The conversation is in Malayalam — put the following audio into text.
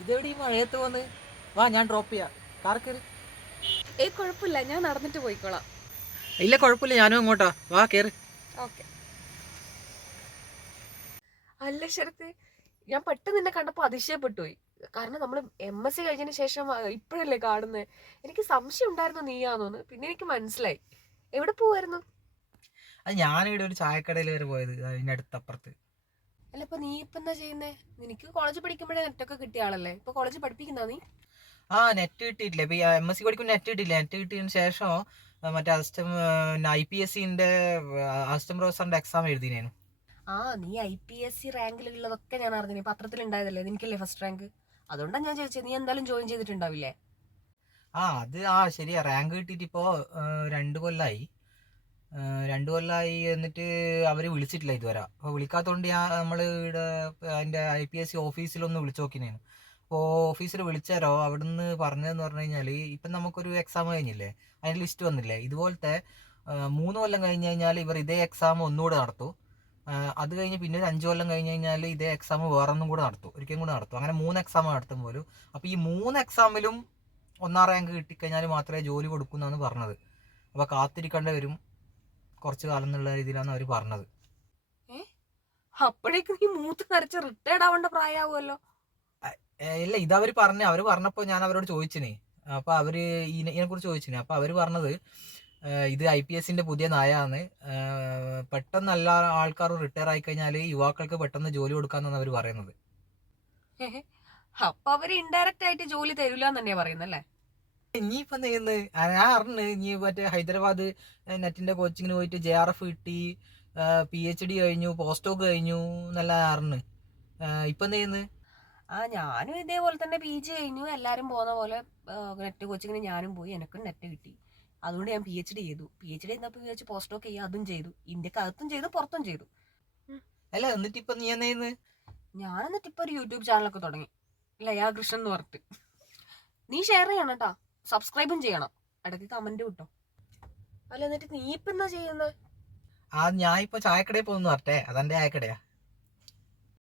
ഇതെവിടെ ഈ മഴയത്ത് പോന്ന് വാ ഞാൻ ഡ്രോപ്പ് ചെയ്യാം. കാർ കയറി ഏയ് കുഴപ്പമില്ല. ഞാൻ നടന്നിട്ട് പോയിക്കോളാം. ഇല്ല കുഴപ്പമില്ല. ഞാനും അങ്ങോട്ടാ. വാ കയറി ഓക്കെ. അല്ല ശരത്ത് ഞാൻ പെട്ടെന്ന് നിന്നെ കണ്ടപ്പോൾ അതിശയപ്പെട്ടു പോയി കാരണം നമ്മൾ എം എസ് സി കഴിഞ്ഞതിന് ശേഷം ഇപ്പഴല്ലേ ഇപ്പോഴല്ലേ കാണുന്നത് എനിക്ക് സംശയം ഉണ്ടായിരുന്നു നീയാന്നോന്ന്. പിന്നെ എനിക്ക് മനസ്സിലായി. എവിടെ പോവായിരുന്നു? അത് ഞാനിവിടെ ഒരു ചായക്കടയിൽ വരെ പോയത് അതിന്റെ അടുത്തപ്പുറത്ത്. അല്ല ഇപ്പൊ നീ ഇപ്പൊ എന്താ ചെയ്യുന്നേ? നിനക്ക് കോളേജ് പഠിക്കുമ്പോഴേ നെറ്റൊക്കെ കിട്ടിയ ആളല്ലേ? ഇപ്പൊ കോളേജ് പഠിപ്പിക്കുന്ന നീ? ആ നെറ്റ് കിട്ടിയിട്ടില്ല. ഇപ്പൊ എം എസ് സി പഠിക്കുമ്പോൾ നെറ്റ് കിട്ടിയില്ല. നെറ്റ് കിട്ടിയതിന് ശേഷം മറ്റേ അസ്റ്റം ഐ പി എസ് സിന്റെ അസ്റ്റം പ്രൊഫസറിന്റെ എക്സാം എഴുതിനേനു. ആ നീ ഐ പി എസ് സി റാങ്കിലുള്ളതൊക്കെ ഞാൻ അറിഞ്ഞു പത്രത്തിൽ ഉണ്ടായതല്ലേ നിനക്കല്ലേ ഫസ്റ്റ് റാങ്ക് അതുകൊണ്ടാണ് ഞാൻ ചോദിച്ചത് നീ എന്തായാലും ജോയിൻ ചെയ്തിട്ടുണ്ടാവില്ലേ? ആ അത് ആ ശരിയാ. റാങ്ക് കിട്ടിയിട്ട് ഇപ്പോ രണ്ട് കൊല്ലായി. രണ്ട് കൊല്ലമായി എന്നിട്ട് അവർ വിളിച്ചിട്ടില്ല ഇതുവരെ. അപ്പോൾ വിളിക്കാത്തതുകൊണ്ട് ഞാൻ നമ്മൾ ഇവിടെ അതിന്റെ ഐ പി എസ് സി ഓഫീസിലൊന്ന് വിളിച്ചു നോക്കിനേനു അപ്പോൾ ഓഫീസിൽ വിളിച്ചാരോ? അവിടുന്ന് പറഞ്ഞതെന്ന് പറഞ്ഞു കഴിഞ്ഞാൽ ഇപ്പം നമുക്കൊരു എക്സാം കഴിഞ്ഞില്ലേ? അതിന്റെ ലിസ്റ്റ് വന്നില്ലേ? ഇതുപോലത്തെ മൂന്ന് കൊല്ലം കഴിഞ്ഞ് കഴിഞ്ഞാൽ ഇവർ ഇതേ എക്സാം ഒന്നുകൂടെ നടത്തും. അത് കഴിഞ്ഞ് പിന്നെ ഒരു അഞ്ച് കൊല്ലം കഴിഞ്ഞ് കഴിഞ്ഞാൽ ഇതേ എക്സാം വേറൊന്നും കൂടെ നടത്തും. ഒരിക്കലും കൂടെ നടത്തും. അങ്ങനെ മൂന്ന് എക്സാം നടത്തും പോലും. അപ്പോൾ ഈ മൂന്ന് എക്സാമിലും ഒന്നാം റാങ്ക് കിട്ടിക്കഴിഞ്ഞാൽ മാത്രമേ ജോലി കൊടുക്കൂ പറഞ്ഞത്. അപ്പോൾ കാത്തിരിക്കേണ്ടി വരും. കുറച്ച് കാലം എന്നുള്ള രീതിയിലാണ് അവർ പറഞ്ഞത്. അപ്പോഴേക്കും ഈ മൂത്ത് കരച്ച് റിട്ടയർഡ് ആവേണ്ട പ്രായമാവുമല്ലോ. ഇല്ല ഇതവർ പറഞ്ഞ അവർ പറഞ്ഞപ്പോൾ ഞാൻ അവരോട് ചോദിച്ചിനെ. അപ്പോൾ അവർ ഇതിനെ കുറിച്ച് ചോദിച്ചിനെ. അപ്പോൾ അവർ പറഞ്ഞത് ഇത് ഐ പി എസിന്റെ പുതിയ നയമാണ് പെട്ടെന്നല്ല ആൾക്കാരും റിട്ടയർ ആയി കഴിഞ്ഞാൽ യുവാക്കൾക്ക് പെട്ടെന്ന് ജോലി കൊടുക്കാന്നാണ് അവർ പറയുന്നത്. അപ്പൊ അവർ ഇൻഡയറക്റ്റ് ആയിട്ട് ജോലി തരൂല എന്ന് തന്നെയാ പറയുന്നല്ലേ? ഇനി ഇപ്പൊ നീന്ന് ഞാൻ അറിഞ്ഞ് ഇനി മറ്റേ ഹൈദരാബാദ് നെറ്റിന്റെ കോച്ചിങ്ങിന് പോയിട്ട് ജെ ആർ എഫ് കിട്ടി പി എച്ച് ഡി കഴിഞ്ഞു പോസ്റ്റ് ഒക്കെ കഴിഞ്ഞു നല്ല അറിഞ്ഞ് ഇപ്പൊ നീന്ന് ആ ഞാനും ഇതേപോലെ തന്നെ പി ജി കഴിഞ്ഞു. എല്ലാരും പോകുന്ന പോലെ നെറ്റ് കോച്ചിങ്ങിന് ഞാനും പോയി. എനിക്കും നെറ്റ് കിട്ടി. അതുകൊണ്ട് ഞാൻ പി എച്ച് ഡി ചെയ്തു. പി എച്ച് ഡി ചെയ്തപ്പോൾ വിചാരിച്ചു പോസ്റ്റ് ഒക്കെ ചെയ്യുക അതും ചെയ്തു. ഇന്ത്യയ്ക്ക് അകത്തും ചെയ്തു പുറത്തും ചെയ്തു. അല്ല എന്നിട്ട് ഇപ്പൊ നീ എന്നു ഞാൻ എന്നിട്ട് ഇപ്പൊ ഒരു യൂട്യൂബ് ചാനലൊക്കെ തുടങ്ങി. ലയാ കൃഷ്ണൻ എന്ന് പറഞ്ഞിട്ട്. നീ ഷെയർ ചെയ്യണം കേട്ടാ. സബ്സ്ക്രൈബും ചെയ്യണം. ഇടയ്ക്ക് കമന്റ് കിട്ടും അല്ല എന്നിട്ട് നീ ഇപ്പൊ എന്താ ചെയ്യുന്നത് ആ ഞാൻ ഇപ്പൊ ചായക്കടയിൽ പോകുന്നു പറഞ്ഞേ അതെന്റെ ചായക്കടയാ.